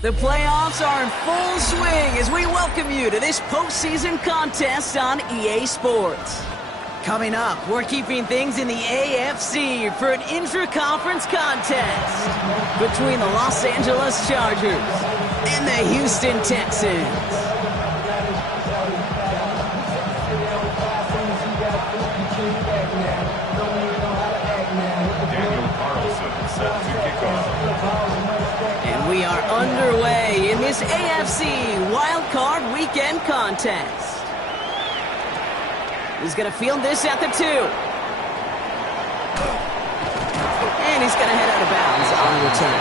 The playoffs are in full swing as we welcome you to this postseason contest on EA Sports. Coming up, we're keeping things in the AFC for an intra-conference contest between the Los Angeles Chargers and the Houston Texans. And we are underway in this AFC Wildcard Weekend contest. He's going to field this at the 2. And he's going to head out of bounds on the return.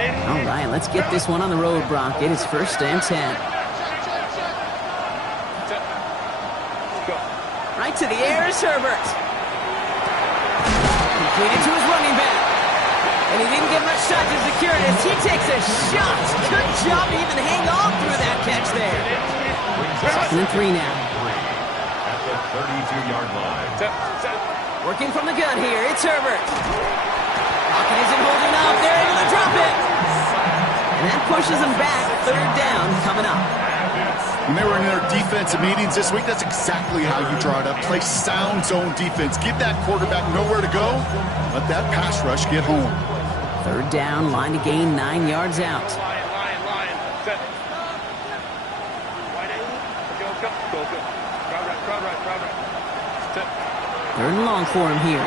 All right, let's get this one on the road, Brock. It is 1st and 10. Right to the air is Herbert. Completed to his running back. And he didn't get much time to secure it as he takes a shot. Good job to even hang on through that catch there. 2nd and 3 now. At the 32-yard line. Working from the gun here, it's Herbert. Hawkins isn't holding up. They're able to drop it. And that pushes them back. 3rd down coming up. When they were in their defensive meetings this week, that's exactly how you draw it up. Play sound zone defense. Give that quarterback nowhere to go. Let that pass rush get home. 3rd down, line to gain 9 yards out. Line. Set. Wide angle. Go. Crowd right. Set. 3rd and long for him here.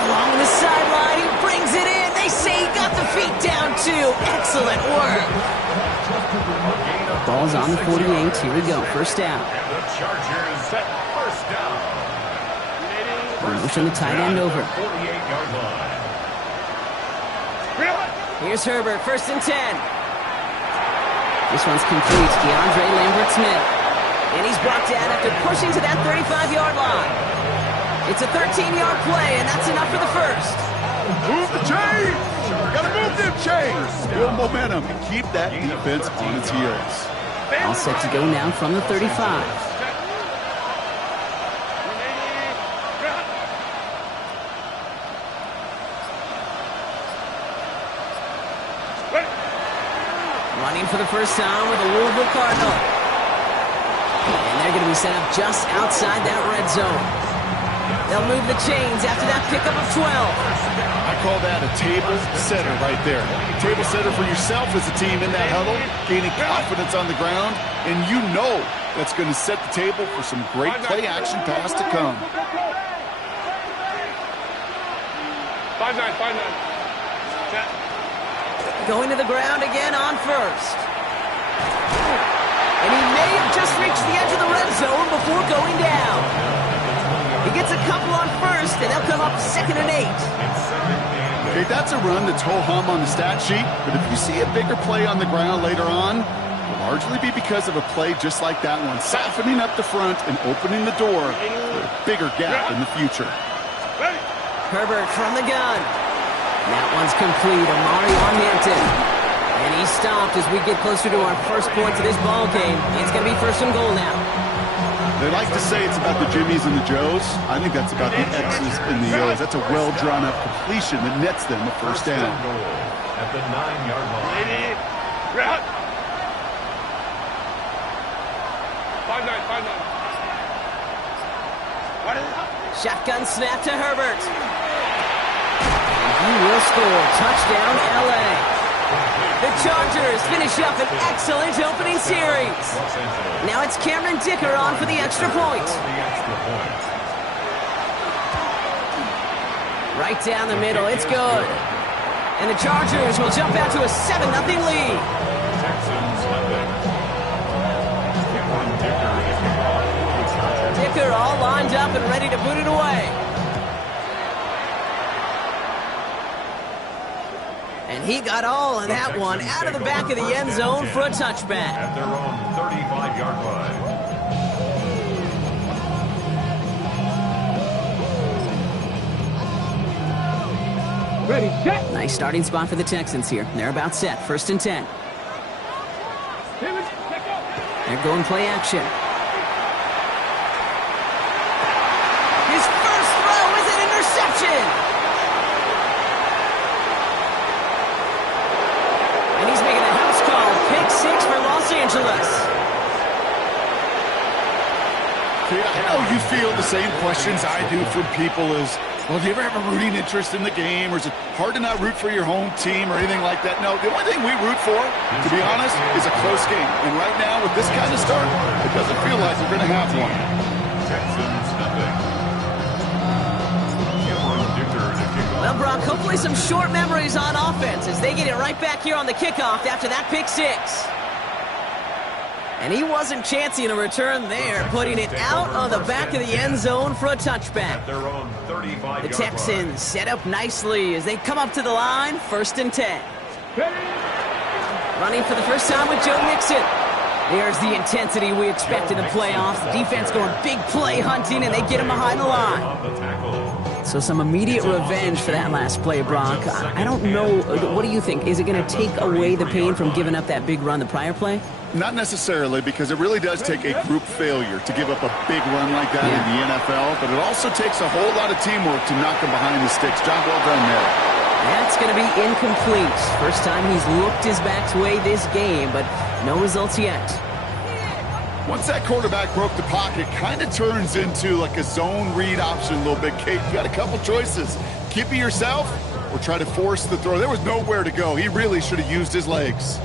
Along the sideline, he brings it in. They say he got the feet down too. Excellent work. Ball's on the 48. Here we go. 1st down. And the Chargers set 1st down. Motion the tight end over. 48-yard line. Here's Herbert. 1st and 10. This one's complete. DeAndre Lambert-Smith. And he's brought down after pushing to that 35-yard line. It's a 13-yard play, and that's enough for the 1st. Move the chains! Gotta move them chains! Build momentum and keep that defense on its heels. All set to go now from the 35. Running for the first time with a Louisville Cardinal. And they're going to be set up just outside that red zone. They'll move the chains after that pickup of 12. I call that a table setter right there. Table setter for yourself as a team in that huddle, gaining confidence on the ground, and you know that's going to set the table for some great play action pass to come. 5-9. Going to the ground again on 1st. And he may have just reached the edge of the red zone before going down. He gets a couple on 1st, and they'll come up 2nd and 8. Okay, that's a run that's ho-hum on the stat sheet, but if you see a bigger play on the ground later on, it'll largely be because of a play just like that one, softening up the front and opening the door for a bigger gap in the future. Herbert from the gun. That one's complete. Amari on Hampton. And he stopped as we get closer to our 1st point to this ball game. It's going to be 1st and goal now. They like to say it's about the Jimmies and the Joes. I think that's about the X's and the O's. That's a well-drawn-up completion that nets them a 1st down. At the 9-yard line. 5-9. Shotgun snap to Herbert. And he will score. Touchdown, LA. The Chargers finish up an excellent opening series. Now it's Cameron Dicker on for the extra point. Right down the middle, it's good. And the Chargers will jump out to a 7-0 lead. Dicker all lined up and ready to boot it away. And He got all of that one out of the back of the end zone for a touchback. At their own 35-yard line. Ready, set. Nice starting spot for the Texans here. They're about set. 1st and 10. They're going play action. His first throw is an interception. And he's making a house call. Pick 6 for Los Angeles. I know you feel the same questions I do from people as, well, do you ever have a rooting interest in the game, or is it hard to not root for your home team or anything like that? No, the only thing we root for, to be honest, is a close game. And right now, with this kind of start, it doesn't feel like we're going to have one. Texans nothing. Well, Brock, hopefully some short memories on offense as they get it right back here on the kickoff after that pick 6. And he wasn't chancing a return there, putting it out on the back of the end zone for a touchback. The Texans set up nicely as they come up to the line, 1st and 10. Running for the first time with Joe Mixon. There's the intensity we expect in the playoffs. Defense going big play hunting, and they get him behind the line. So some immediate revenge for that last play, Brock. I don't know. What do you think? Is it going to take away the pain from giving up that big run the prior play? Not necessarily, because it really does take a group failure to give up a big run like that in the NFL, but it also takes a whole lot of teamwork to knock them behind the sticks. Job well done there. That's going to be incomplete. First time he's looked his back's way this game, but no results yet. Once that quarterback broke the pocket, kind of turns into like a zone read option a little bit. Kate, you got a couple choices. Keep it yourself or try to force the throw. There was nowhere to go. He really should have used his legs.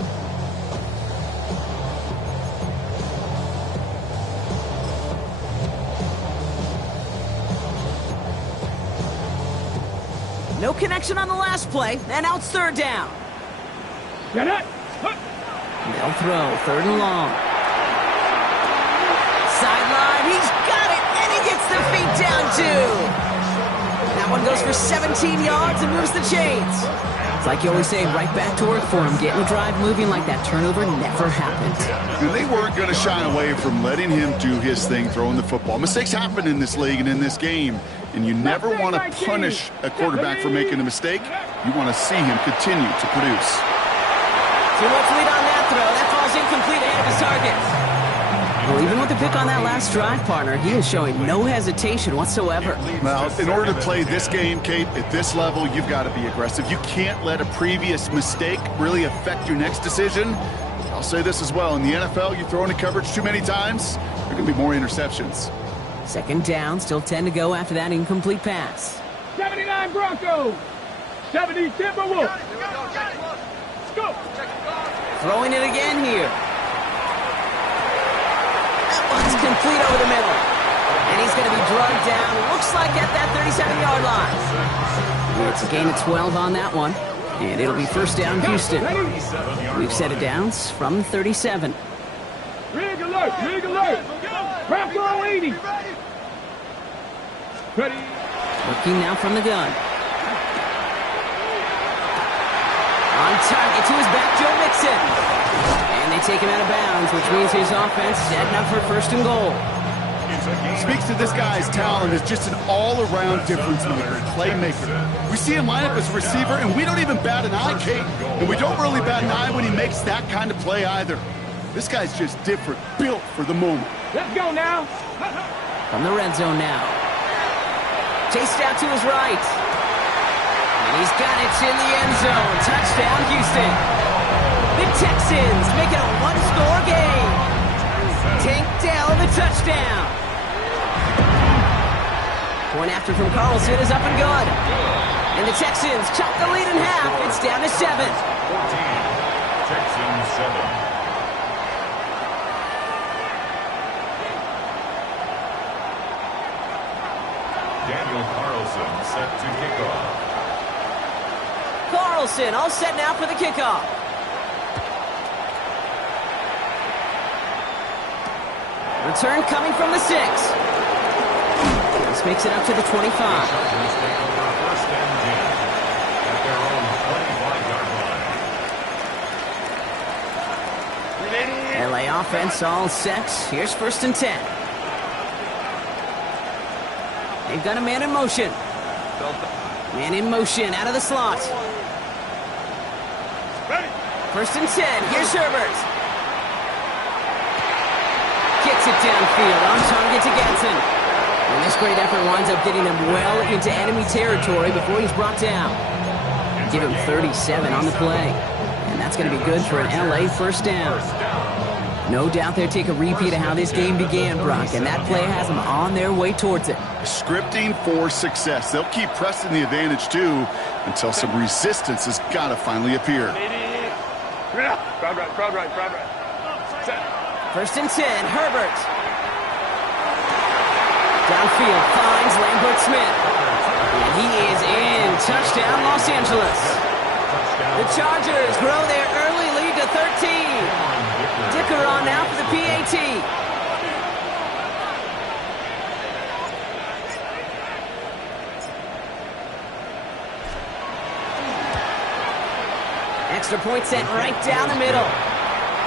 No connection on the last play, and now it's 3rd down. Get it. They'll throw, 3rd and long. Sideline, he's got it, and he gets the feet down too. That one goes for 17 yards and moves the chains. It's like you always say, right back to work for him. Getting the drive moving like that turnover never happened. And they weren't going to shy away from letting him do his thing, throwing the football. Mistakes happen in this league and in this game, and you never want to punish a quarterback for making a mistake. You want to see him continue to produce. Too much lead on that throw. That falls incomplete ahead of his target. Well, even with the pick on that last drive, partner, he is showing no hesitation whatsoever. Well, in order to play this game, Kate, at this level, you've got to be aggressive. You can't let a previous mistake really affect your next decision. I'll say this as well. In the NFL, you throw into coverage too many times, there are going to be more interceptions. 2nd down, still 10 to go after that incomplete pass. 79 Broncos. 70 Timberwolves. Let's go. Throwing it again here. One's complete over the middle. And he's going to be drugged down, looks like at that 37-yard line. It's a gain of 12 on that one. And it'll be 1st down, Houston. We've set it down from 37. Rig alert, rig alert. Bronco 80. Ready. Looking now from the gun. On target to his back, Joe Mixon. And they take him out of bounds, which means his offense setting up for 1st and goal. Speaks to this guy's talent as just an all-around difference maker, playmaker. We see him line up as a receiver, and we don't even bat an eye, Kate. And we don't really bat an eye when he makes that kind of play either. This guy's just different, built for the moment. Let's go now. From the red zone now. Chased out to his right. And he's got it in the end zone. Touchdown, Houston. The Texans make it a one-score game. Tank Dell, the touchdown. Point after from Carlson is up and good. And the Texans chop the lead in half. It's down to 7. 14. Texans 7. Daniel Carlson set to kickoff. Carlson all set now for the kickoff. Return coming from the 6. This makes it up to the 25. Chargers take over 1st and 10 at their own 25-yard line. Okay, offense all set. Here's 1st and 10. They've got a man in motion. Man in motion, out of the slot. 1st and 10. Here's Herbert. Gets it downfield, on target to Ganson. And this great effort winds up getting them well into enemy territory before he's brought down. Give him 37 on the play. And that's going to be good for an LA 1st down. No doubt they'll take a repeat of how this game began, Brock, and that play has them on their way towards it. Scripting for success. They'll keep pressing the advantage, too, until some resistance has got to finally appear. Crowd right. Set. 1st and 10, Herbert. Downfield finds Lambert Smith. And he is in. Touchdown, Los Angeles. The Chargers grow their early lead to 13. Dicker on now for the PAT. Extra point sent right down the middle.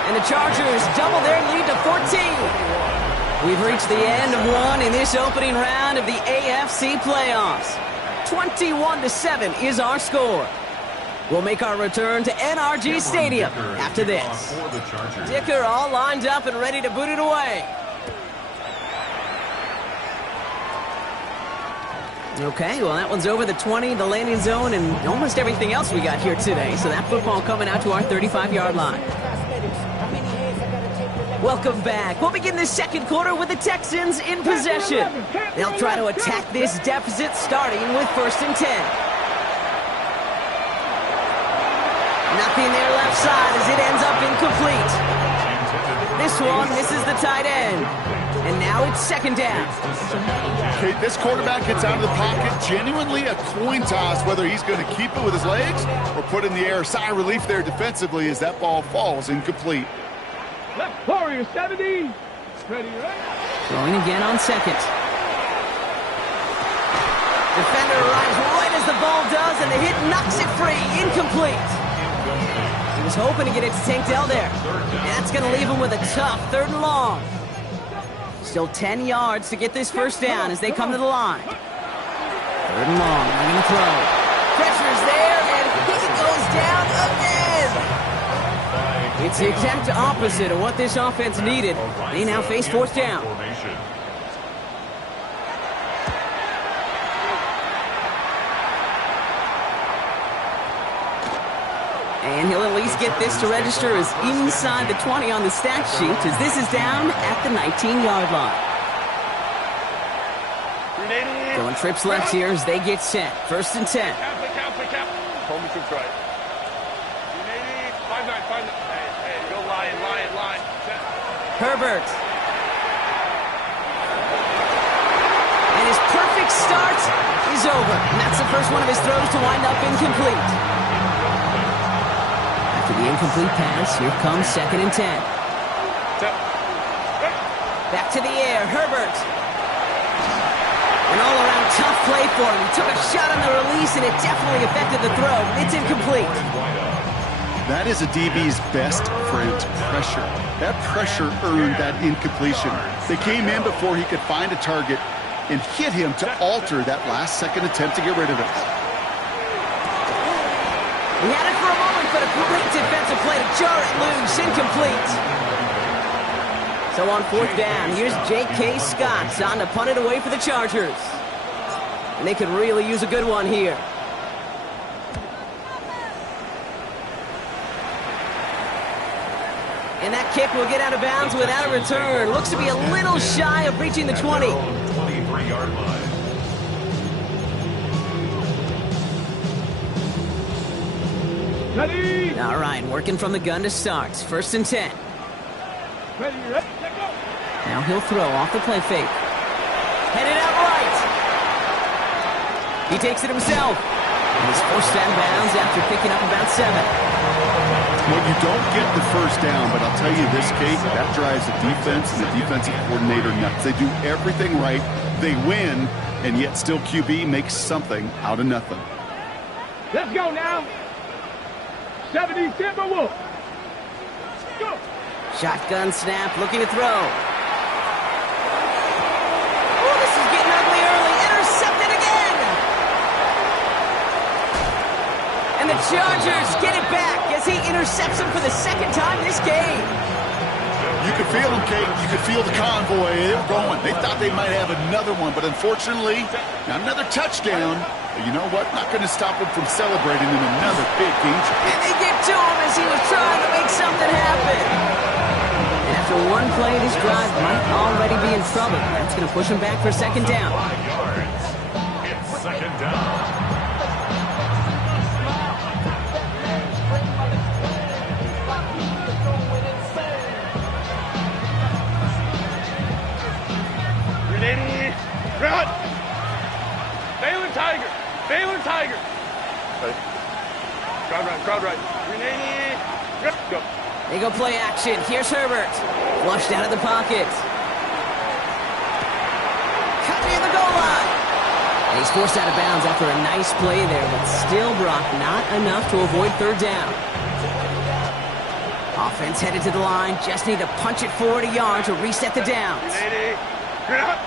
And the Chargers double their lead to 14. We've reached the end of one in this opening round of the AFC playoffs. 21-7 is our score. We'll make our return to NRG Stadium after this. Dicker all lined up and ready to boot it away. Okay, well, that one's over the 20, the landing zone, and almost everything else we got here today. So that football coming out to our 35-yard line. Welcome back. We'll begin the 2nd quarter with the Texans in possession. They'll try to attack this deficit starting with 1st and 10. Nothing there left side as it ends up incomplete. This one misses the tight end. And now it's 2nd down. Okay, this quarterback gets out of the pocket. Genuinely a coin toss whether he's going to keep it with his legs or put it in the air. Sigh of relief there defensively as that ball falls incomplete. Left Warrior 70. Ready, right? Throwing again on 2nd. Defender arrives right as the ball does, and the hit knocks it free. Incomplete. He was hoping to get it to Tank Dell there. And that's going to leave him with a tough 3rd and long. Still 10 yards to get this 1st down as they come to the line. 3rd and long, running the throw. Pressure's there, and he goes down again. It's the exact opposite of what this offense needed. They now face 4th down. And he'll at least get this to register as inside the 20 on the stat sheet as this is down at the 19-yard line. Going trips left here as they get set. 1st and 10. Home trips right. 5-9. Hey, go line. Set. Herbert. And his perfect start is over. And that's the first one of his throws to wind up incomplete. After the incomplete pass, here comes 2nd and 10. Back to the air, Herbert. An all-around tough play for him. He took a shot on the release, and it definitely affected the throw. It's incomplete. That is a DB's best friend, pressure. That pressure earned that incompletion. They came in before he could find a target and hit him to alter that last-second attempt to get rid of it. He had it for a moment, but a great defensive play to jar it loose. Incomplete. So on 4th down, here's J.K. Scott on to punt it away for the Chargers. And they could really use a good one here. And that kick will get out of bounds without a return. Looks to be a little shy of reaching the 20. 23-yard line. Ready. All right, working from the gun to start. 1st and 10. Ready, let go. Now he'll throw off the play fake. Headed out right. He takes it himself. And he's forced out of bounds after picking up about 7. Well, you don't get the 1st down, but I'll tell you this, Kate, that drives the defense and the defensive coordinator nuts. They do everything right. They win, and yet still QB makes something out of nothing. Let's go now. 70 Timberwolf. Go. Shotgun snap, looking to throw. Oh, this is getting ugly early. Intercepted again. And the Chargers get it back as he intercepts him for the second time this game. You could feel them, Kate. You could feel the convoy. They were going. They thought they might have another one, but unfortunately, not another touchdown. But you know what? Not going to stop them from celebrating in another big game. And they get to him as he was trying to make something happen. And after one play, this drive might already be in trouble. That's going to push him back for second down. 5 yards. It's second down. Run! Baylor Tiger! Baylor Tiger! Right. Crowd right. 380. Go. They go play action. Here's Herbert. Flushed out of the pocket. Cut near the goal line. And he's forced out of bounds after a nice play there, but still, Brock, not enough to avoid third down. Offense headed to the line. Just need to punch it forward a yard to reset the downs. 380. Run!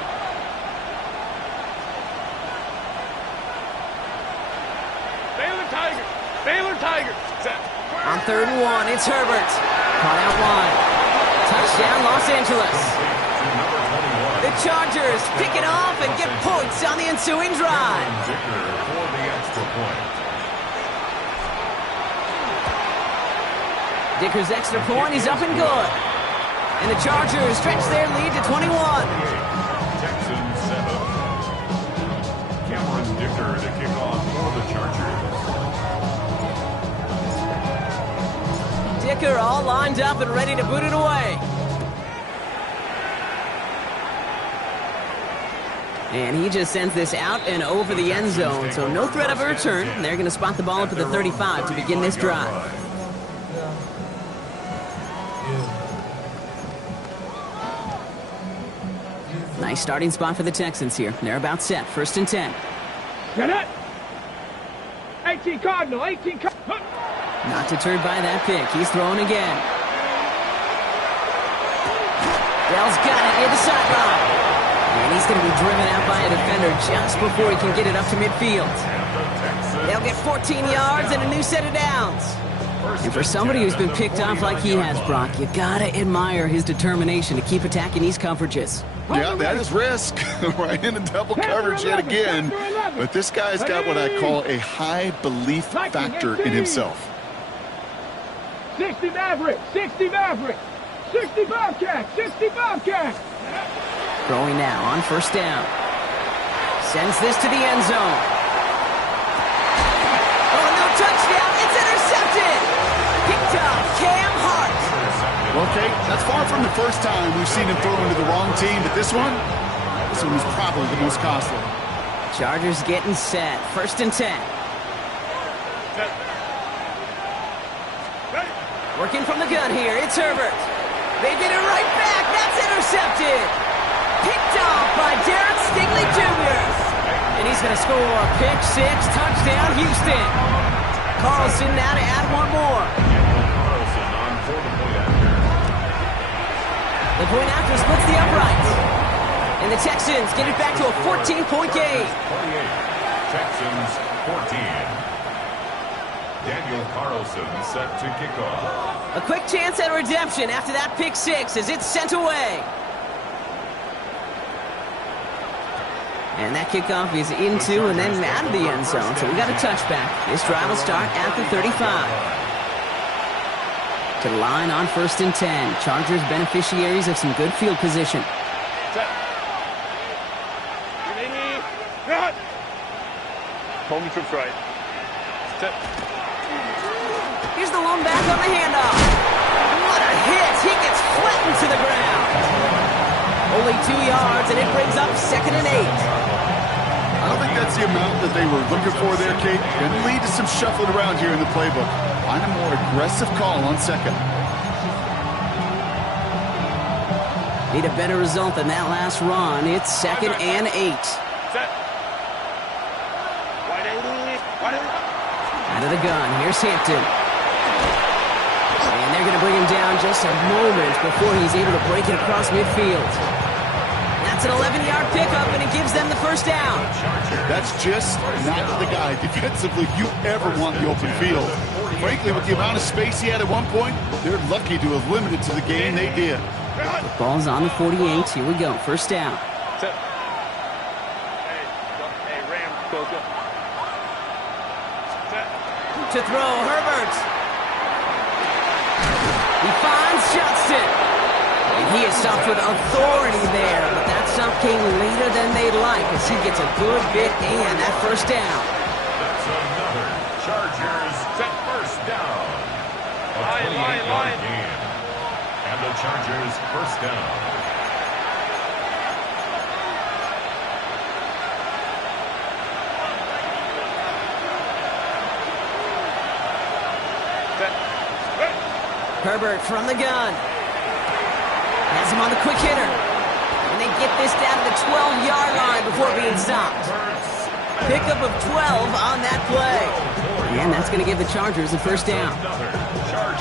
Baylor Tiger. Set. On 3rd and 1, it's Herbert. Caught out wide. Touchdown, Los Angeles. The Chargers pick it off and get points on the ensuing drive. For the extra point. Dicker's extra point is up and good. And the Chargers stretch their lead to 21. Texans 7. Cameron Dicker to kick off for the Chargers. Dicker all lined up and ready to boot it away. And he just sends this out and over the end zone, so no threat of a return. And they're going to spot the ball up at the 35 to begin this drive. Nice starting spot for the Texans here. They're about set. 1st and 10. Get it! 18 Cardinal, 18 Cardinal. Not deterred by that pick. He's throwing again. Bell's got it near the sideline. And he's going to be driven out by a defender just before he can get it up to midfield. They'll get 14 yards and a new set of downs. And for somebody who's been picked off like he has, Brock, you got to admire his determination to keep attacking these coverages. Yeah, that is risk. Right into double coverage yet again. But this guy's got what I call a high belief factor in himself. 60 Maverick, 60 Maverick, 65 cat, 65 cat. Throwing now on 1st down. Sends this to the end zone. Oh, no touchdown. It's intercepted. Picked up Cam Hart. Well, Kate, that's far from the first time we've seen him throw into the wrong team, but this one was probably the most costly. Chargers getting set. 1st and 10. Working from the gun here, it's Herbert. They get it right back. That's intercepted. Picked off by Derek Stingley Jr. And he's going to score a pick six, touchdown, Houston. Carlson now to add one more. Carlson on for the point after. The point after splits the uprights. And the Texans get it back to a 14-point game. 28. Texans 14. Daniel Carlson set to kick off. A quick chance at redemption after that pick six as it's sent away. And that kickoff is into and then out of the end zone, so we got a touchback. This drive will start at the 35. To the line on 1st and 10. Chargers beneficiaries of some good field position. Home trips right. Set. Here's the lone back on the handoff. What a hit! He gets flattened to the ground. Only 2 yards, and it brings up 2nd and 8. I don't think that's the amount that they were looking for there, Kate. And lead to some shuffling around here in the playbook. Find a more aggressive call on 2nd. Need a better result than that last run. It's 2nd and 8. Set. Wide Out of the gun, here's Hampton. And they're going to bring him down just a moment before he's able to break it across midfield. That's an 11-yard pickup, and it gives them the first down. That's just not the guy defensively you ever want in the open field. Frankly, with the amount of space he had at one point, they're lucky to have limited to the game they did. The ball's on the 48. Here we go. First down. Set. Hey, Ram, Coca. Set. To throw, Herbert. He finds Johnston. And he is stopped with authority there, but that stop came later than they'd like as he gets a good bit in that first down. That's another Chargers first down. A Line. 28-yard gain. And the Chargers first down. Set. Hey. Herbert from the gun. Has him on the quick hitter. And they get this down to the 12-yard line before being stopped. Pickup of 12 on that play. And that's going to give the Chargers the first down.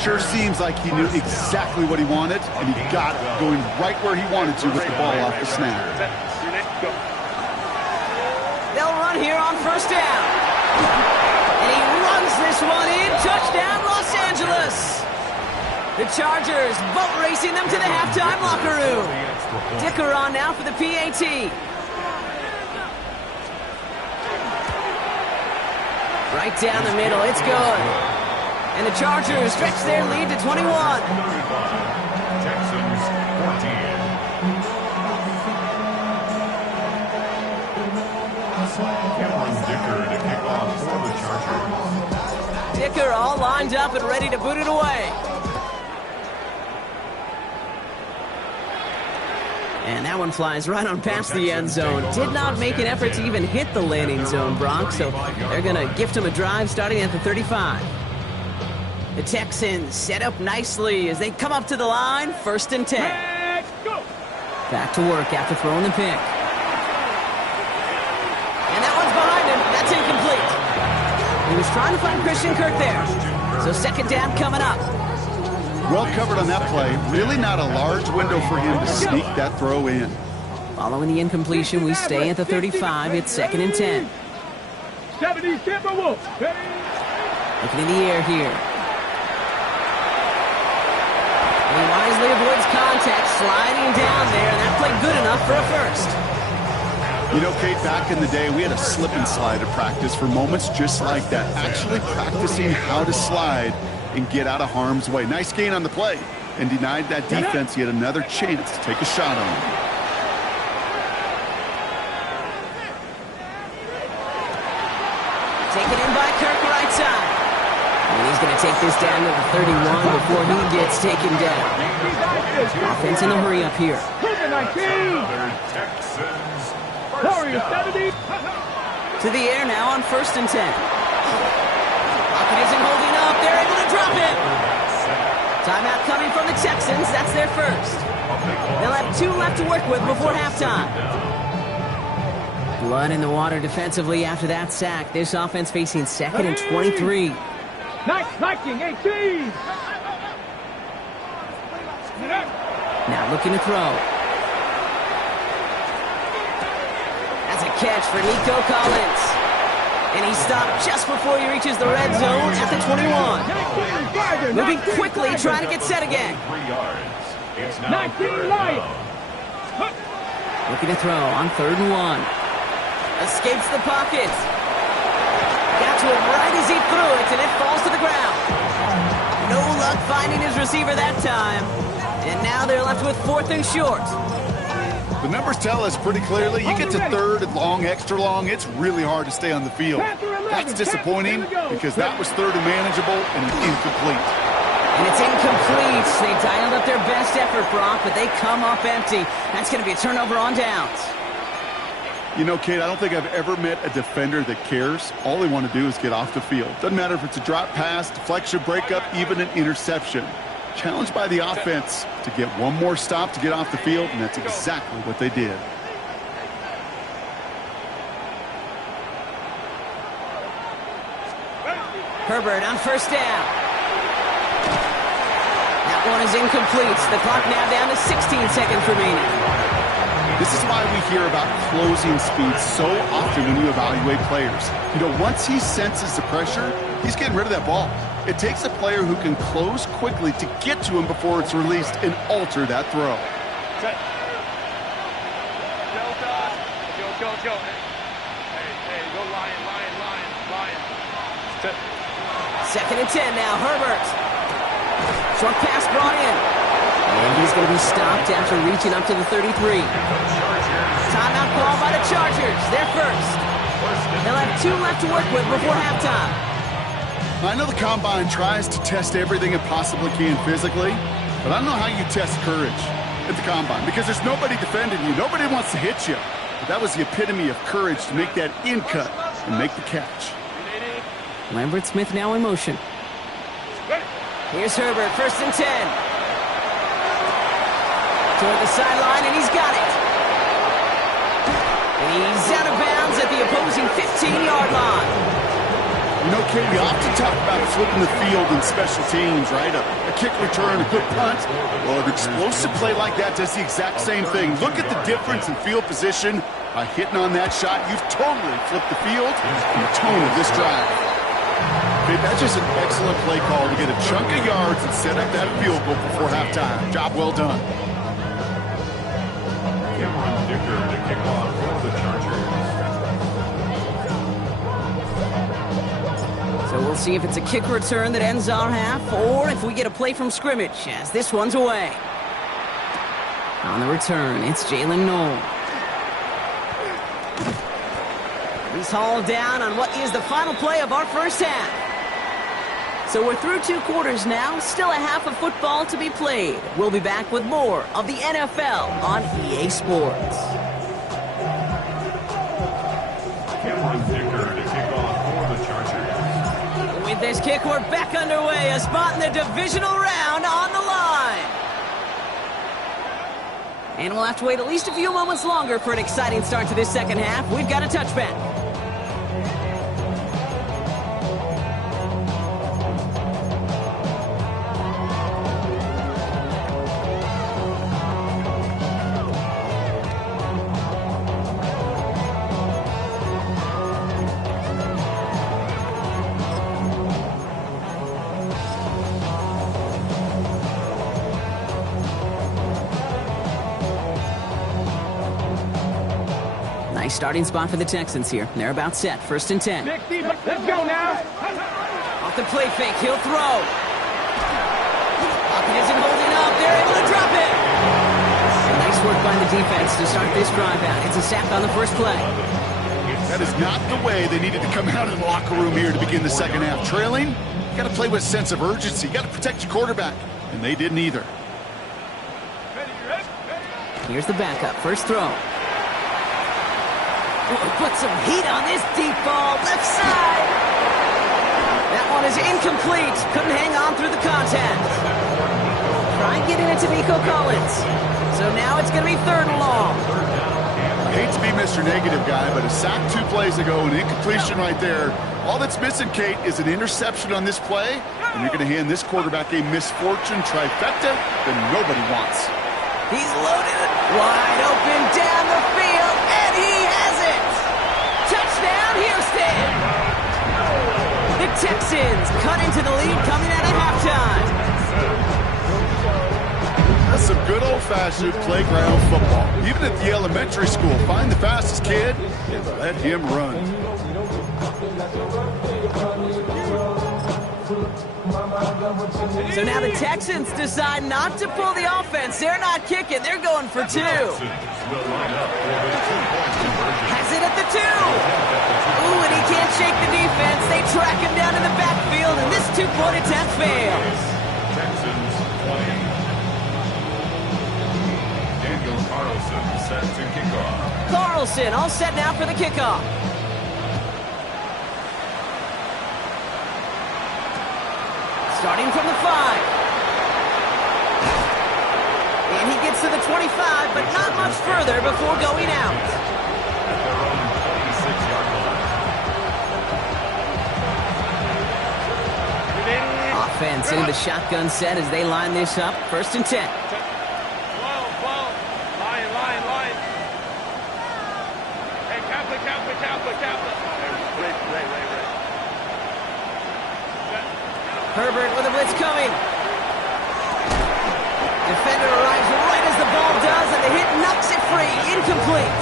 Sure seems like he knew exactly what he wanted, and he got it, going right where he wanted to with the ball off the snap. Set. Your next go. They'll run here on first down. And he runs this one in. Touchdown, Los Angeles. The Chargers boat racing them to the halftime locker room. Dicker on now for the PAT. Right down the middle, it's good. And the Chargers stretch their lead to 21. Texans 14. Cameron Dicker to kick off for the Chargers. Dicker all lined up and ready to boot it away. And that one flies right on past the end zone. Did not make an effort to even hit the landing zone, Brock, so they're going to gift him a drive starting at the 35. The Texans set up nicely as they come up to the line, 1st and 10. Let's go. Back to work after throwing the pick. And that one's behind him. That's incomplete. He was trying to find Christian Kirk there. So 2nd down coming up. Well covered on that play. Really not a large window for him to sneak that throw in. Following the incompletion, we stay at the 35. It's 2nd and 10. 70 Timberwolves. Looking in the air here. And he wisely avoids contact, sliding down there, and that played good enough for a first. You know, Kate, back in the day, we had a slip and slide at practice for moments just like that. Actually practicing how to slide and get out of harm's way. Nice gain on the play, and denied that defense yet another chance to take a shot on him. Taken in by Kirk right side. And he's going to take this down to the 31 before he gets taken down. Offense in a hurry up here. 19. Texans Warriors 70. To the air now on 1st and 10. Pocket isn't holding up. They're able to drop it. Timeout coming from the Texans. That's their first. They'll have 2 left to work with before halftime. Blood in the water defensively after that sack. This offense facing 2nd and 23. Viking 18. Now looking to throw. That's a catch for Nico Collins. And he stopped just before he reaches the red zone at the 21. Moving quickly, trying to get set again. 3 yards. It's now 19 Lions. Looking to throw on 3rd and 1. Escapes the pocket. Got to him right as he threw it, and it falls to the ground. No luck finding his receiver that time. And now they're left with 4th and short. The numbers tell us pretty clearly, you get to 3rd and long, extra long, it's really hard to stay on the field. That's disappointing because that was 3rd and manageable and incomplete. And it's incomplete. They dialed up their best effort, Brock, but they come up empty. That's going to be a turnover on downs. You know, Kate, I don't think I've ever met a defender that cares. All they want to do is get off the field. Doesn't matter if it's a drop pass, deflection, breakup, even an interception. Challenged by the offense to get one more stop to get off the field, and that's exactly what they did. Herbert on 1st down. That one is incomplete. The clock now down to 16 seconds remaining. This is why we hear about closing speed so often when you evaluate players. You know, once he senses the pressure, he's getting rid of that ball. It takes a player who can close quickly to get to him before it's released and alter that throw. Set. Go. Hey, go Lion. Set. 2nd and 10 now, Herbert. Short pass brought in. And he's going to be stopped after reaching up to the 33. Timeout call by the Chargers. They're first. They'll have 2 left to work with before halftime. I know the Combine tries to test everything it possibly can physically, but I don't know how you test courage at the Combine because there's nobody defending you. Nobody wants to hit you. But that was the epitome of courage to make that in cut and make the catch. Lambert Smith now in motion. Here's Herbert, 1st and 10. Toward the sideline, and he's got it. And he's out of bounds at the opposing 15-yard line. You know, Kate, we often talk about flipping the field in special teams, right? A kick return, a good punt. Well, an explosive play like that does the exact same thing. Look at the difference in field position. By hitting on that shot, you've totally flipped the field and the tone of this drive. Okay, that's just an excellent play call to get a chunk of yards and set up that field goal before halftime. Job well done. Dicker to kick off for the Chargers. So we'll see if it's a kick return that ends our half, or if we get a play from scrimmage, as this one's away. On the return, it's Jalen Noel. He's hauled down on what is the final play of our first half. So we're through 2 quarters now, still a half of football to be played. We'll be back with more of the NFL on EA Sports. Dicker to kick off for the Chargers. With this kick, we're back underway. A spot in the divisional round on the line. And we'll have to wait at least a few moments longer for an exciting start to this second half. We've got a touchback. Nice starting spot for the Texans here. They're about set. 1st and 10. Let's go now. Off the play fake, he'll throw. Pocket isn't holding up. They're able to drop it. And nice work by the defense to start this drive out. It's a sack on the first play. That is not the way they needed to come out of the locker room here to begin the second half. Trailing, you got to play with a sense of urgency. You got to protect your quarterback. And they didn't either. Here's the backup. First throw. Put some heat on this deep ball. Left side. That one is incomplete. Couldn't hang on through the contact. Try and get it into Nico Collins. So now it's going to be 3rd and long. I hate to be Mr. Negative guy, but a sack 2 plays ago, an incompletion right there. All that's missing, Kate, is an interception on this play, and you're going to hand this quarterback a misfortune trifecta that nobody wants. He's loaded. Wide open down the field, and he has it. Touchdown, Houston. The Texans cut into the lead coming out of halftime. That's some good old-fashioned playground football. Even at the elementary school, find the fastest kid and let him run. So now the Texans decide not to pull the offense. They're not kicking. They're going for 2. Has it at the 2. Ooh, and he can't shake the defense. They track him down in the backfield, and this 2-point attempt fails. Texans 20. Carlson set to kick off. Carlson all set now for the kickoff. Starting from the 5. And he gets to the 25, but not much further before going out. At their own 26-yard line. defense into the shotgun set as they line this up. 1st and 10. 12. Line. Hey, Kaplan. Ray. Herbert with a blitz coming. Defender arrives right as the ball does, and the hit knocks it free. Incomplete.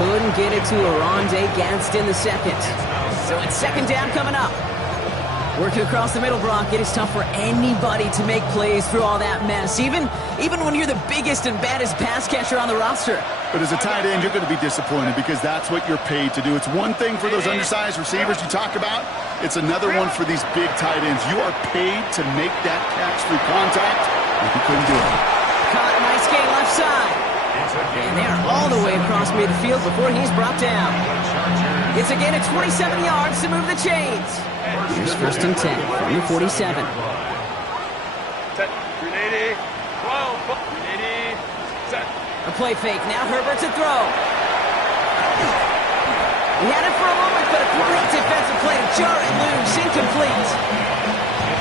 Couldn't get it to Aronde Gadsden the second. So it's 2nd down coming up. Working across the middle, Brock. It is tough for anybody to make plays through all that mess, even when you're the biggest and baddest pass catcher on the roster. But as a tight end, you're going to be disappointed because that's what you're paid to do. It's one thing for those undersized receivers you talk about. It's another one for these big tight ends. You are paid to make that catch through contact, and he couldn't do it. Caught nice gain left side. And they're all the way across midfield before he's brought down. It's again at 27 yards to move the chains. Here's 1st and 10 from the 47. 380. 12. 380. Set. A play fake. Now Herbert's a throw. He had it for a moment, but a great defensive play to jar it loose. Incomplete.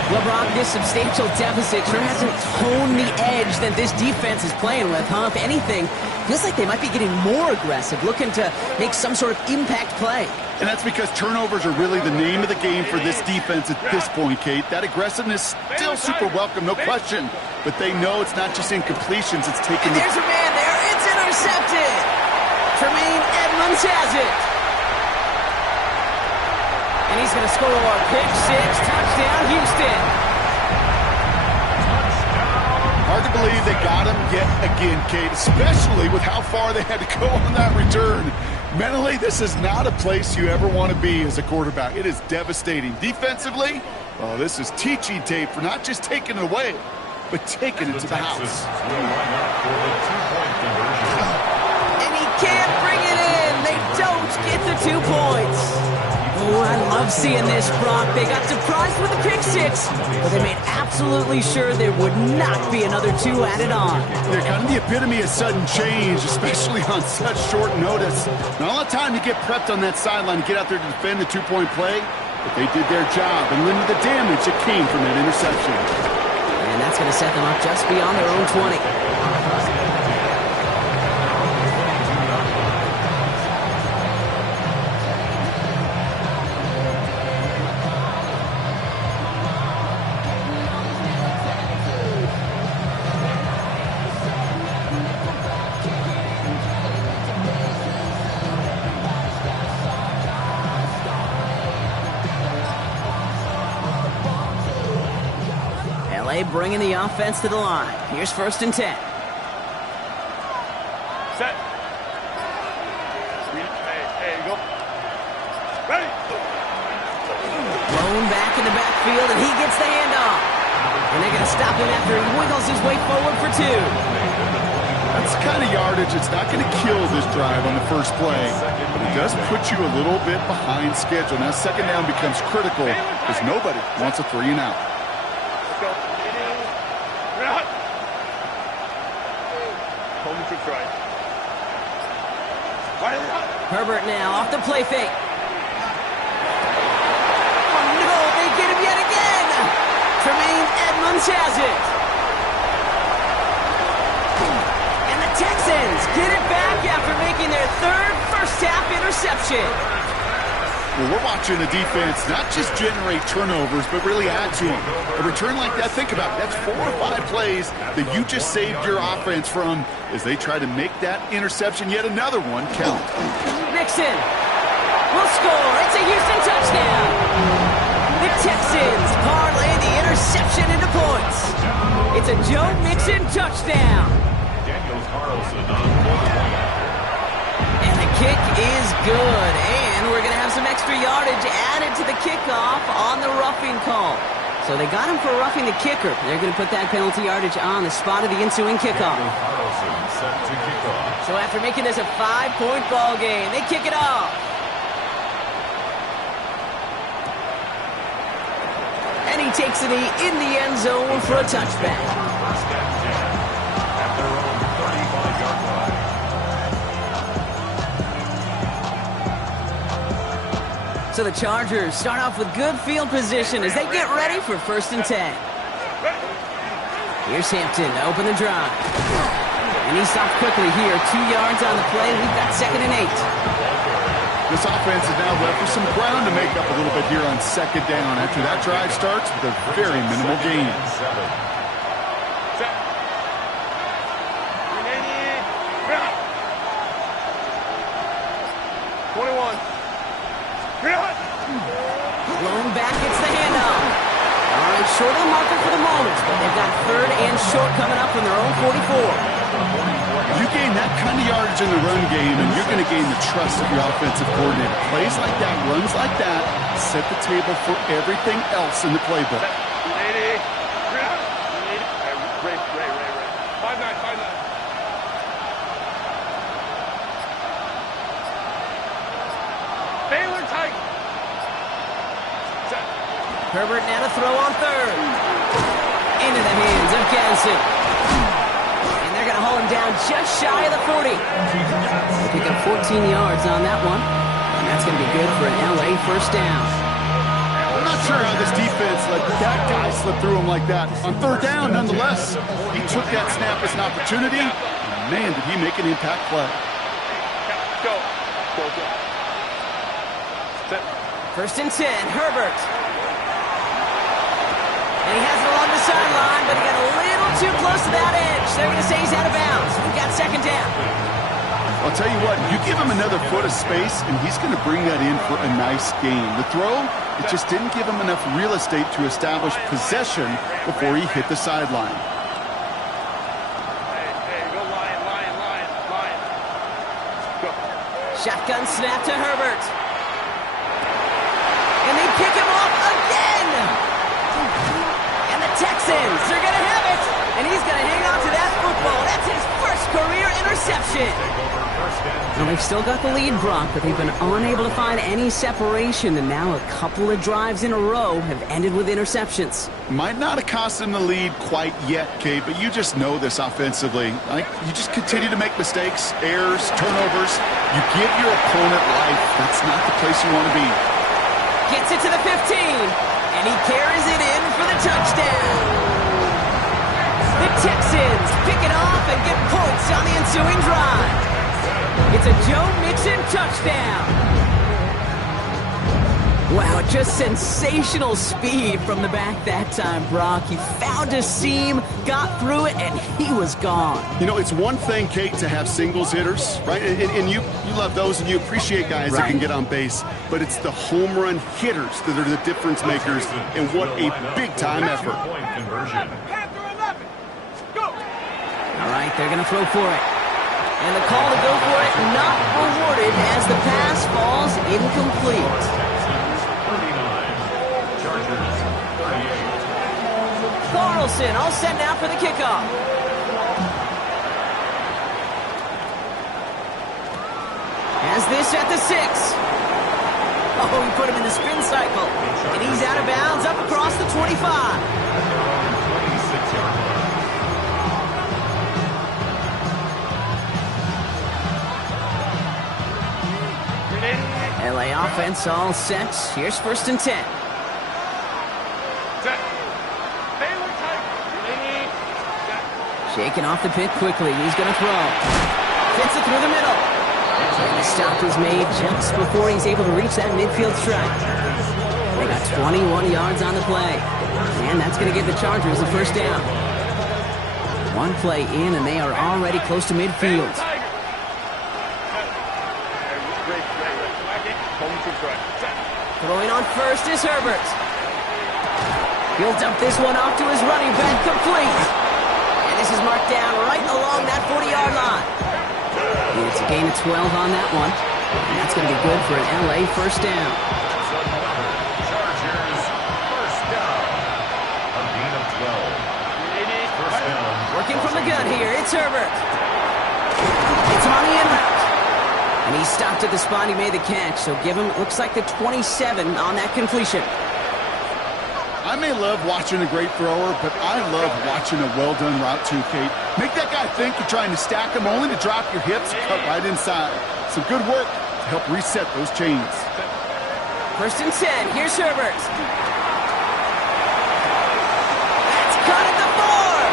LeBron, this substantial deficit sure hasn't honed the edge that this defense is playing with, huh? If anything, feels like they might be getting more aggressive, looking to make some sort of impact play. And that's because turnovers are really the name of the game for this defense at this point, Kate. That aggressiveness still super welcome, no question. But they know it's not just incompletions, it's taking And there's a man there. It's intercepted. Tremaine Edmonds has it. And he's going to score. Pick 6, touchdown, Houston. Hard to believe they got him yet again, Kate, especially with how far they had to go on that return. Mentally, this is not a place you ever want to be as a quarterback. It is devastating. Defensively, oh, this is teaching tape for not just taking it away, but taking it to the house. And he can't bring it in. They don't get the 2 points. Oh, I love seeing this, Brock. They got surprised with the pick 6, but they made absolutely sure there would not be another 2 added on. They're kind of the epitome of sudden change, especially on such short notice. Not a lot of time to get prepped on that sideline to get out there to defend the 2-point play, but they did their job and limited the damage that came from that interception. And that's going to set them up just beyond their own 20. Bringing the offense to the line. Here's 1st and 10. Set. Hey, go. Ready. Blown back in the backfield, and he gets the handoff. And they're going to stop him after he wiggles his way forward for 2. That's the kind of yardage it's not going to kill this drive on the first play, but it does put you a little bit behind schedule. Now 2nd down becomes critical because nobody wants a 3 and out. Let's go. Herbert now off the play fake. Oh no, they get him yet again. Tremaine Edmonds has it. And the Texans get it back after making their 3rd first-half interception. Well, we're watching a defense not just generate turnovers, but really add to them. A return like that, think about it, that's 4 or 5 plays that you just saved your offense from as they try to make that interception, yet another one, count. Mixon will score. It's a Houston touchdown. The Texans parlay the interception into points. It's a Joe Mixon touchdown. And the kick is good. And we're going to have some extra yardage added to the kickoff on the roughing call. So they got him for roughing the kicker. They're going to put that penalty yardage on the spot of the ensuing kickoff. So after making this a 5-point ball game, they kick it off. And he takes it in the end zone for a touchback. So the Chargers start off with good field position as they get ready for 1st and 10. Here's Hampton to open the drive. And he stopped quickly here. 2 yards on the play. We've got 2nd and 8. This offense is now left with some ground to make up a little bit here on 2nd down after that drive starts with a very minimal gain. 21. Blown back, it's the handoff. All right, short of the marker for the moment, but they've got 3rd and short coming up from their own 44. You gain that kind of yardage in the run game, and you're going to gain the trust of your offensive coordinator. Plays like that, runs like that, set the table for everything else in the playbook. 80. Ray. 5-9. Baylor tight. Herbert now to throw on 3rd. Into the hands of Gadsden. And they're going to haul him down just shy of the 40. They pick up 14 yards on that one. And that's going to be good for an LA 1st down. I'm not sure how this defense let that guy slip through him like that. On 3rd down, nonetheless, he took that snap as an opportunity. And man, did he make an impact play. Go. 1st and 10, Herbert. And he has it along the sideline, but he got a little too close to that edge. They're going to say he's out of bounds. We've got 2nd down. I'll tell you what, you give him another foot of space, and he's going to bring that in for a nice gain. The throw, it just didn't give him enough real estate to establish possession before he hit the sideline. Hey, go Lion. Go. Shotgun snap to Herbert. And they pick him off again. And the Texans are going to have it. And he's going to hang on to that football. That's his 1st career interception. Well, they've still got the lead, Brock, but they've been unable to find any separation. And now a couple of drives in a row have ended with interceptions. Might not have cost them the lead quite yet, Kate, but you just know this offensively. You just continue to make mistakes, errors, turnovers. You give your opponent life. That's not the place you want to be. Gets it to the 15, and he carries it in for the touchdown. The Texans pick it off and get points on the ensuing drive. It's a Joe Mixon touchdown. Wow, just sensational speed from the back that time, Brock. He found a seam, got through it, and he was gone. You know, it's one thing, Kate, to have singles hitters, right? And you love those, and you appreciate guys that can get on base. But it's the home run hitters that are the difference makers, and what a big-time effort. All right, they're going to throw for it. And the call to go for it not rewarded as the pass falls incomplete. Carlson all set now for the kickoff. Has this at the 6. Oh, he put him in the spin cycle. And he's out of bounds up across the 25. LA offense all set. Here's 1st and 10. Shaking off the pit quickly. He's going to throw. Fits it through the middle. And the stop is made just before he's able to reach that midfield strike. They got 21 yards on the play. And that's going to give the Chargers the 1st down. One play in, and they are already close to midfield. Throwing on 1st is Herbert. He'll dump this one off to his running back, complete. And this is marked down right along that 40-yard line. It's a gain of 12 on that one. And that's going to be good for an LA 1st down. Chargers, 1st down. A gain of 12. 1st down. Working from the gun here, it's Herbert. It's on the in route. And he stopped at the spot he made the catch, so give him, it looks like the 27 on that completion. I may love watching a great thrower, but I love watching a well-done route too, Kate. Make that guy think you're trying to stack him, only to drop your hips, cut right inside. Some good work to help reset those chains. First and 10. Here's Herbert. That's caught at the 4.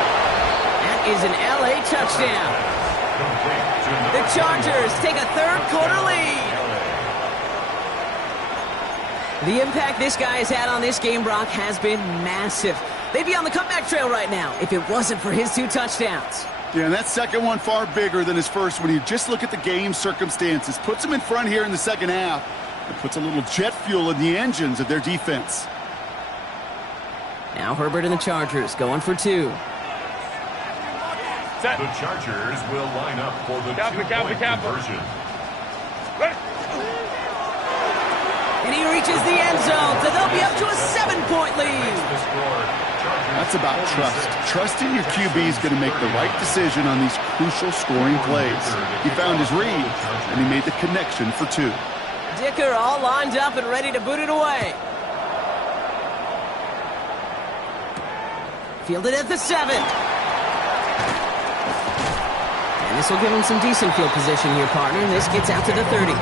That is an LA touchdown. The Chargers take a third-quarter lead. The impact this guy has had on this game, Brock, has been massive. They'd be on the comeback trail right now if it wasn't for his 2 touchdowns. Yeah, and that second one far bigger than his first when you just look at the game circumstances. Puts him in front here in the second half. It puts a little jet fuel in the engines of their defense. Now Herbert and the Chargers going for 2. The Chargers will line up for the two-point conversion. And he reaches the end zone, so they'll be up to a 7-point lead. That's about trust. Trusting your QB is going to make the right decision on these crucial scoring plays. He found his read, and he made the connection for 2. Dicker all lined up and ready to boot it away. Fielded at the 7. And this will give him some decent field position here, partner. This gets out to the 30.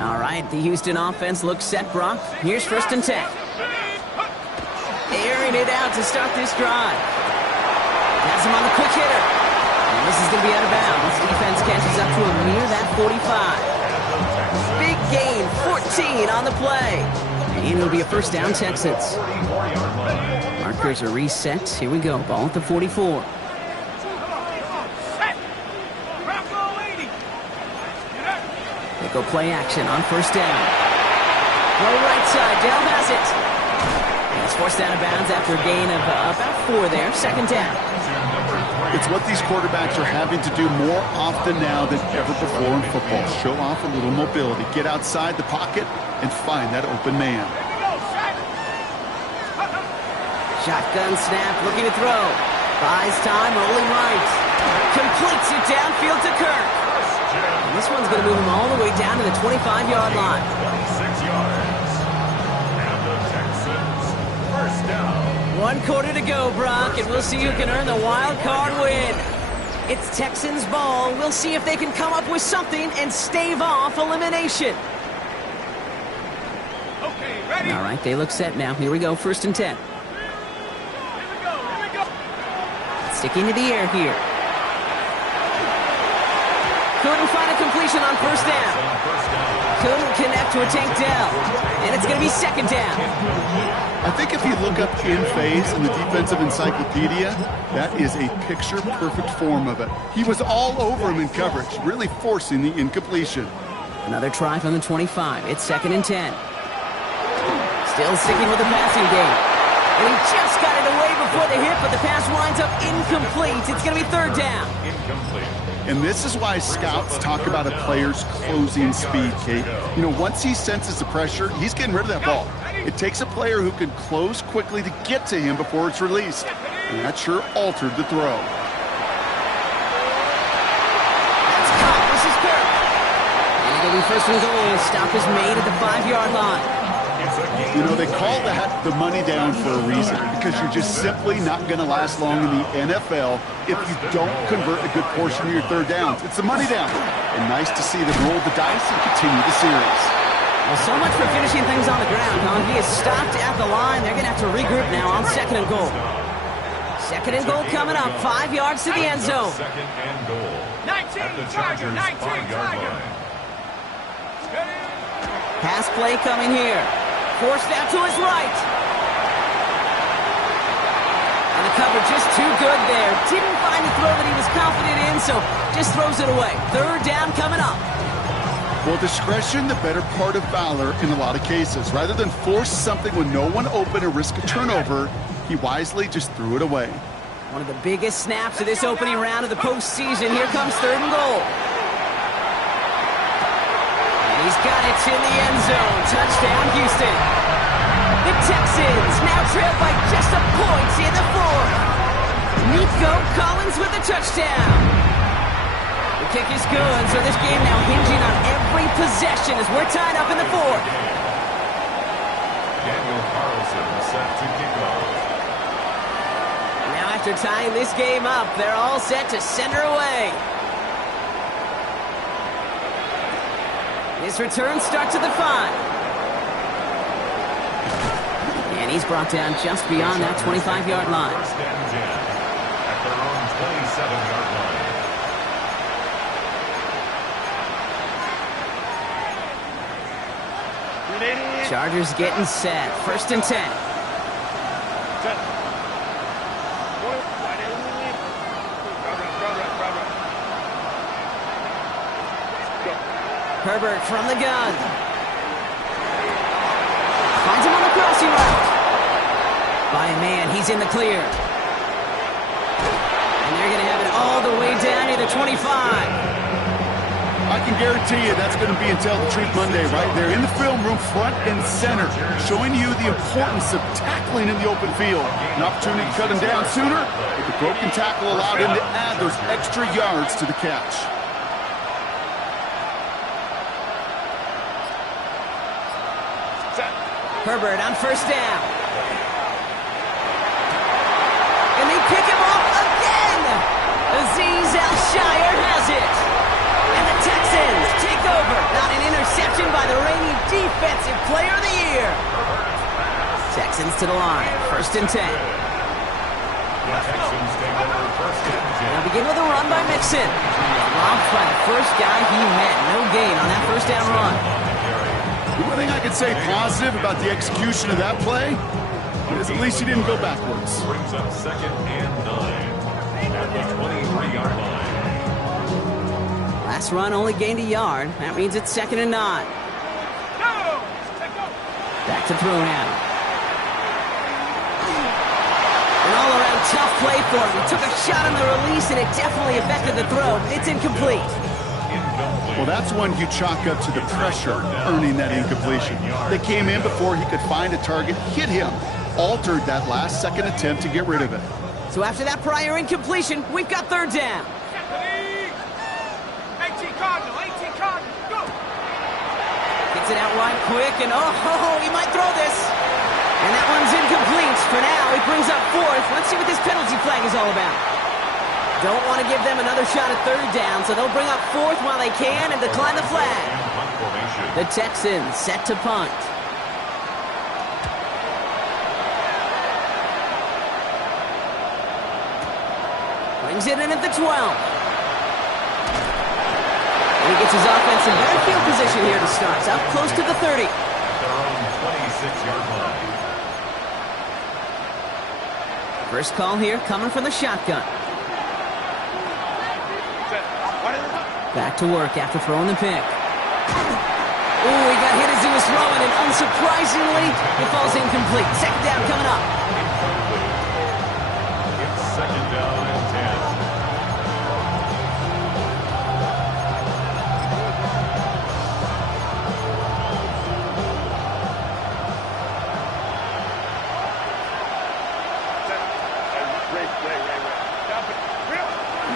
All right, the Houston offense looks set, Brock. Here's first and 10. Airing it out to start this drive. Has him on the quick hitter. And this is going to be out of bounds. Defense catches up to him near that 45. Big gain, 14 on the play. And it'll be a first down, Texans. Markers are reset. Here we go. Ball at the 44. They go play action on first down. Go right side. Dell has it. And it's forced out of bounds after a gain of about 4 there. Second down. It's what these quarterbacks are having to do more often now than ever before in football. Show off a little mobility. Get outside the pocket and find that open man. Shotgun snap, looking to throw. Buys time, rolling right. Completes it downfield to Kirk. And this one's going to move him all the way down to the 25-yard line. 26 yards. And the Texans, first down. 1 quarter to go, Brock, and we'll see who can earn the wild card win. It's Texans ball. We'll see if they can come up with something and stave off elimination. Okay, ready? All right, they look set now. Here we go, first and 10. Here we go. Sticking to the air here. Couldn't find a completion on first down. Couldn't connect to a Tank Dell. And it's going to be second down. I think if you look up in phase in the defensive encyclopedia, that is a picture-perfect form of it. He was all over him in coverage, really forcing the incompletion. Another try from the 25. It's second and 10. Still sticking with the passing game. And he just got it away before the hit, but the pass winds up incomplete. It's going to be third down. Incomplete. And this is why scouts talk about a player's closing speed, Kate. You know, once he senses the pressure, he's getting rid of that ball. It takes a player who can close quickly to get to him before it's released. And that sure altered the throw. That's caught. This is Kirk. And it'll be first and goal. Stop is made at the 5-yard line. You know, they call that the money down for a reason, because you're just simply not going to last long in the NFL if you don't convert a good portion of your third downs. It's the money down. And nice to see them roll the dice and continue the series. Well, so much for finishing things on the ground, huh? He is stopped at the line. They're going to have to regroup now on second and goal. Second and goal coming up. 5 yards to the end zone. Second and goal. 19, At the Tiger, Chargers' 19, 5-yard Tiger. line. Pass play coming here. Forced out to his right. And the cover just too good there. Didn't find the throw that he was confident in, so just throws it away. Third down coming up. Well, discretion, the better part of valor in a lot of cases. Rather than force something when no one open and risk a turnover, he wisely just threw it away. One of the biggest snaps of this opening round of the postseason. Here comes third and goal. And he's got it in the end zone. Touchdown, Houston. The Texans now trail by just a point in the fourth. Nico Collins with a touchdown. The kick is good, so this game now hinging on every possession as we're tied up in the fourth. Daniel Carlson set to kick off. Now after tying this game up, they're all set to send her away. His return starts at the 5. And he's brought down just beyond that 25-yard line. First and 10 at their own 27-yard line. Chargers getting set. First and 10. Herbert from the gun. Finds him on the crossing route. By a man, he's in the clear. And they're going to have it all the way down to the 25. I can guarantee you that's going to be in Tell the Truth Monday right there in the film room, front and center, showing you the importance of tackling in the open field. An opportunity to cut him down sooner, but the broken tackle allowed him to add those extra yards to the catch. Herbert on first down. And they pick him off again. Azeez Al-Shire has it. And the Texans take over. Not an interception by the reigning Defensive Player of the Year. Texans to the line. First and 10. The Texans take over first and 10. They'll begin with a run by Mixon. Robbed by the first guy he met. No gain on that first down run. The one thing I could say positive about the execution of that play is at least he didn't go backwards. Brings up second and 9 at the 23-yard line. Last run only gained a yard. That means it's second and 9. Back to throw now. An all-around tough play for him. He took a shot on the release, and it definitely affected the throw. It's incomplete. Well, that's one you chalk up to the pressure earning that incompletion. They came in before he could find a target, hit him, altered that last-second attempt to get rid of it. So after that prior incompletion, we've got third down. 18 Cardinal, go! Gets it out wide quick, and he might throw this. And that one's incomplete. For now, he brings up fourth. Let's see what this penalty flag is all about. Don't want to give them another shot at third down, so they'll bring up fourth while they can and decline the flag. The Texans set to punt. Brings it in at the 12. And he gets his offense in better field position here to start. It's up close to the 30. Their own 26-yard line. First call here coming from the shotgun. Back to work after throwing the pick. Ooh, he got hit as he was throwing, and unsurprisingly, it falls incomplete. Second down coming up. It's second down and 10.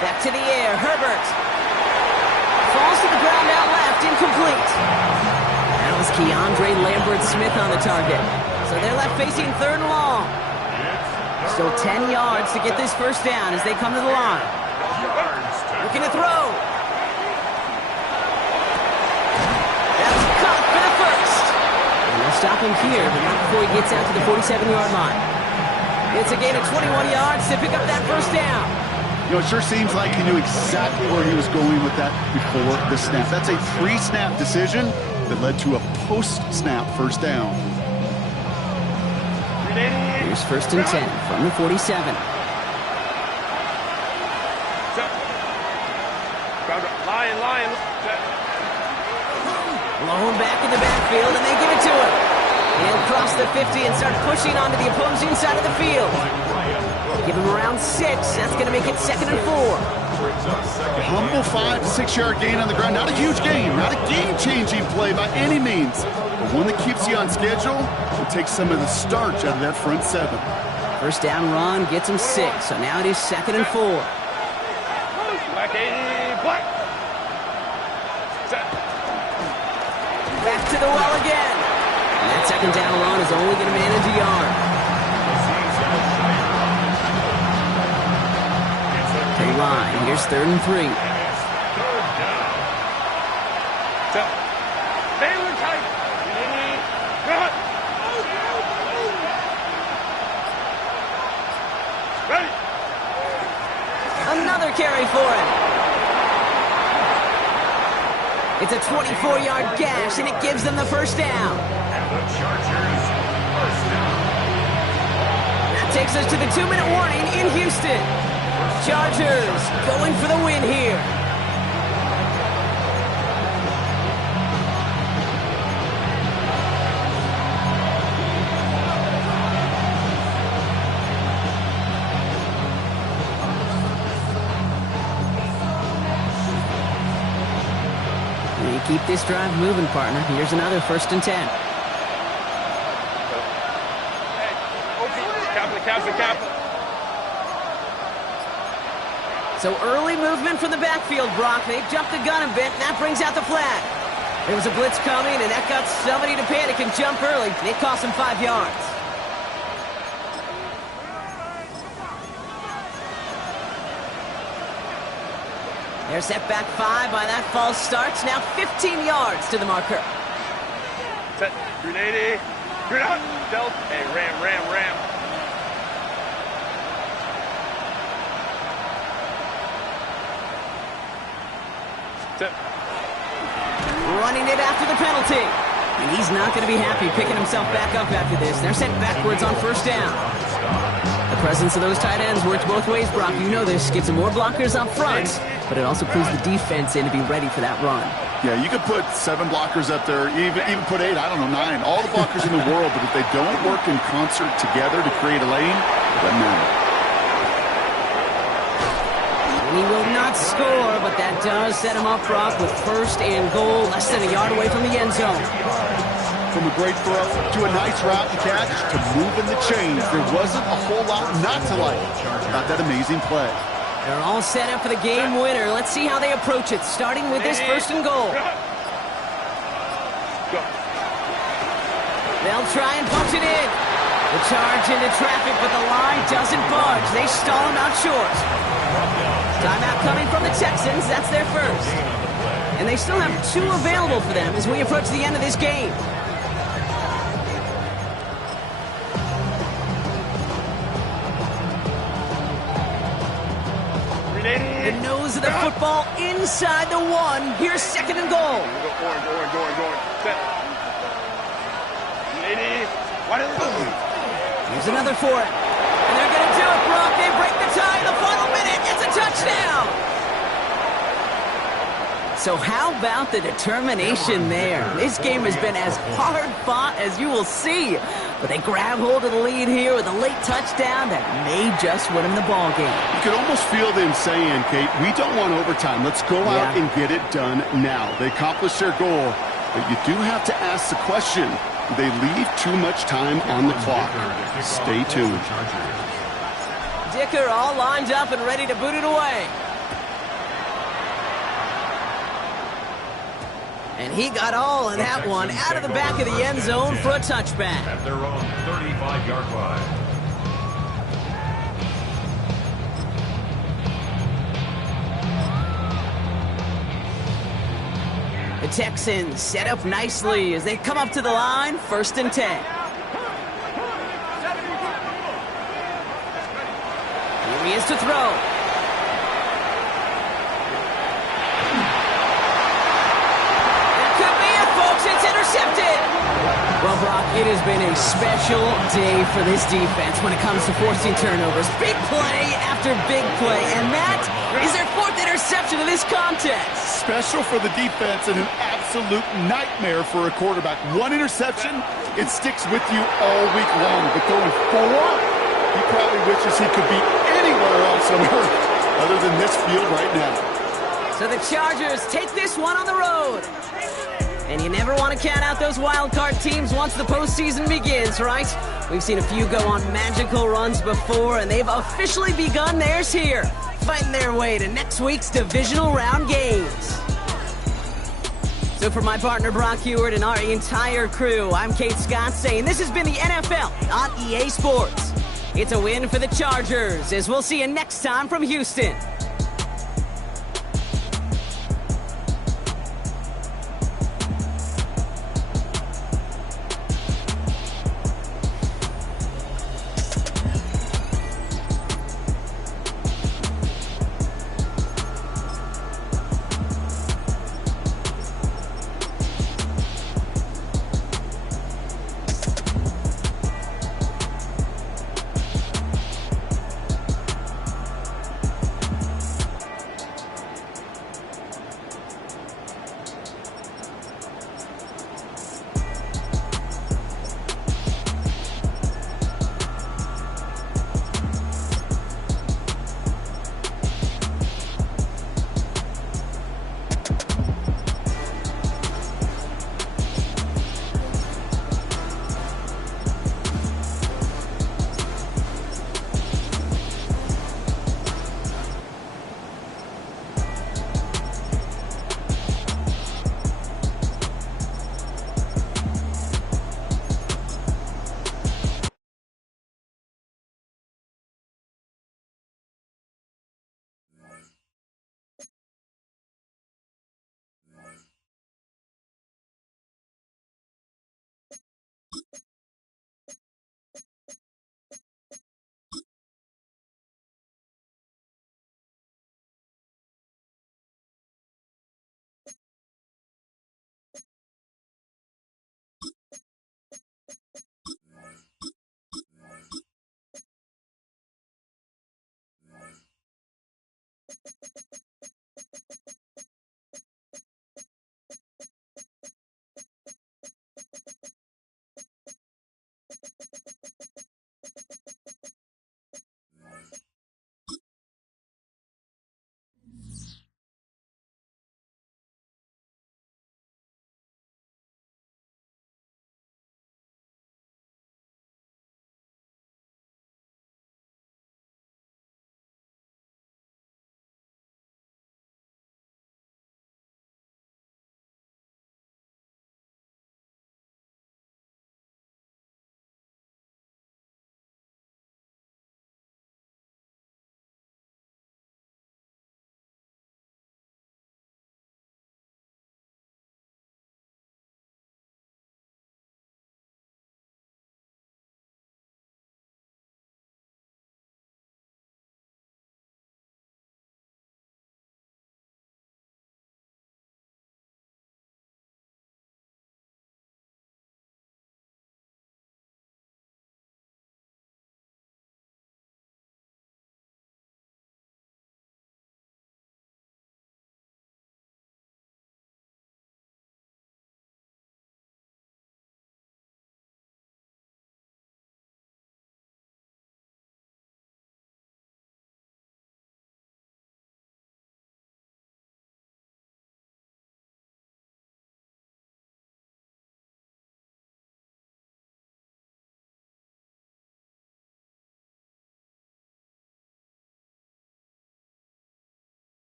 Back to the air, Herbert. Falls to the ground out left, incomplete. That was Keandre Lambert-Smith on the target. So they're left facing third and long. Still 10 yards to get this first down as they come to the line. Looking to throw. That's caught for the first. And they'll stop him here, but not before he gets out to the 47-yard line. It's a gain of 21 yards to pick up that first down. You know, it sure seems like he knew exactly where he was going with that before the snap. That's a pre-snap decision that led to a post-snap first down. Here's first and 10 from the 47. Lion. Blown back in the backfield, and they give it to him. He'll cross the 50 and start pushing onto the opposing side of the field. Give him around 6. That's going to make it second and 4. Humble 5 to 6 yard gain on the ground. Not a huge gain, not a game-changing play by any means, but one that keeps you on schedule and takes some of the starch out of that front 7. First down run gets him 6, so now it is second and 4. Back to the well again. And that That second down run is only going to manage a yard. To the line. Here's 3rd and 3. Baylor tight. Ready. Another carry for him. It's a 24-yard gash, and it gives them the first down. And the Chargers first down. That takes us to the 2-minute warning in Houston. Chargers going for the win here. Keep this drive moving, partner. Here's another 1st and 10. So early movement from the backfield, Brock. They jumped the gun a bit, and that brings out the flag. There was a blitz coming, and that got somebody to panic and jump early. It cost them 5 yards. They're set back 5 by that false start. Now 15 yards to the marker. Set. Grenade. Grenade. Stealth. Hey, ram. Set. Running it after the penalty. And he's not going to be happy picking himself back up after this. They're sent backwards on 1st down. The presence of those tight ends works both ways, Brock. You know this. Gets some more blockers up front, but it also clues the defense in to be ready for that run. Yeah, you could put 7 blockers up there, even put 8, I don't know, 9. All the blockers in the world, but if they don't work in concert together to create a lane, it doesn't matter. And he will not score, but that does set him up, Brock, with 1st and goal, less than a yard away from the end zone. From a great throw to a nice route and catch to moving the chains, there wasn't a whole lot not to like about that amazing play. They're all set up for the game winner. Let's see how they approach it, starting with this 1st and goal. They'll try and punch it in. The charge into traffic, but the line doesn't budge. They stall him out short. Timeout coming from the Texans. That's their first. And they still have 2 available for them as we approach the end of this game. The nose of the football inside the 1. Here's 2nd and goal. Orange. Set. Here's another for it. And they're going to do it, Brock. They break the tie in the final minute. It's a touchdown. So how about the determination there? This game has been as hard fought as you will see. But they grab hold of the lead here with a late touchdown that may just win them the ball game. You could almost feel them saying, Kate, we don't want overtime. Let's go out and get it done now. They accomplished their goal, but you do have to ask the question, do they leave too much time on the clock? Stay tuned. Dicker all lined up and ready to boot it away. And he got all of that one out of the back of the end zone for a touchback. At their own 35-yard line. The Texans set up nicely as they come up to the line, 1st and 10. Here he is to throw. It's intercepted. Well, Brock, it has been a special day for this defense when it comes to forcing turnovers. Big play after big play, and that is their 4th interception of this contest. Special for the defense and an absolute nightmare for a quarterback. 1 interception, it sticks with you all week long. But going 4, he probably wishes he could be anywhere else on earth other than this field right now. So the Chargers take this one on the road. And you never want to count out those wild card teams once the postseason begins, right? We've seen a few go on magical runs before, and they've officially begun theirs here, fighting their way to next week's divisional round games. So for my partner Brock Heward and our entire crew, I'm Kate Scott saying this has been the NFL on EA Sports. It's a win for the Chargers, as we'll see you next time from Houston.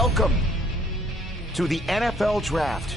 Welcome to the NFL Draft.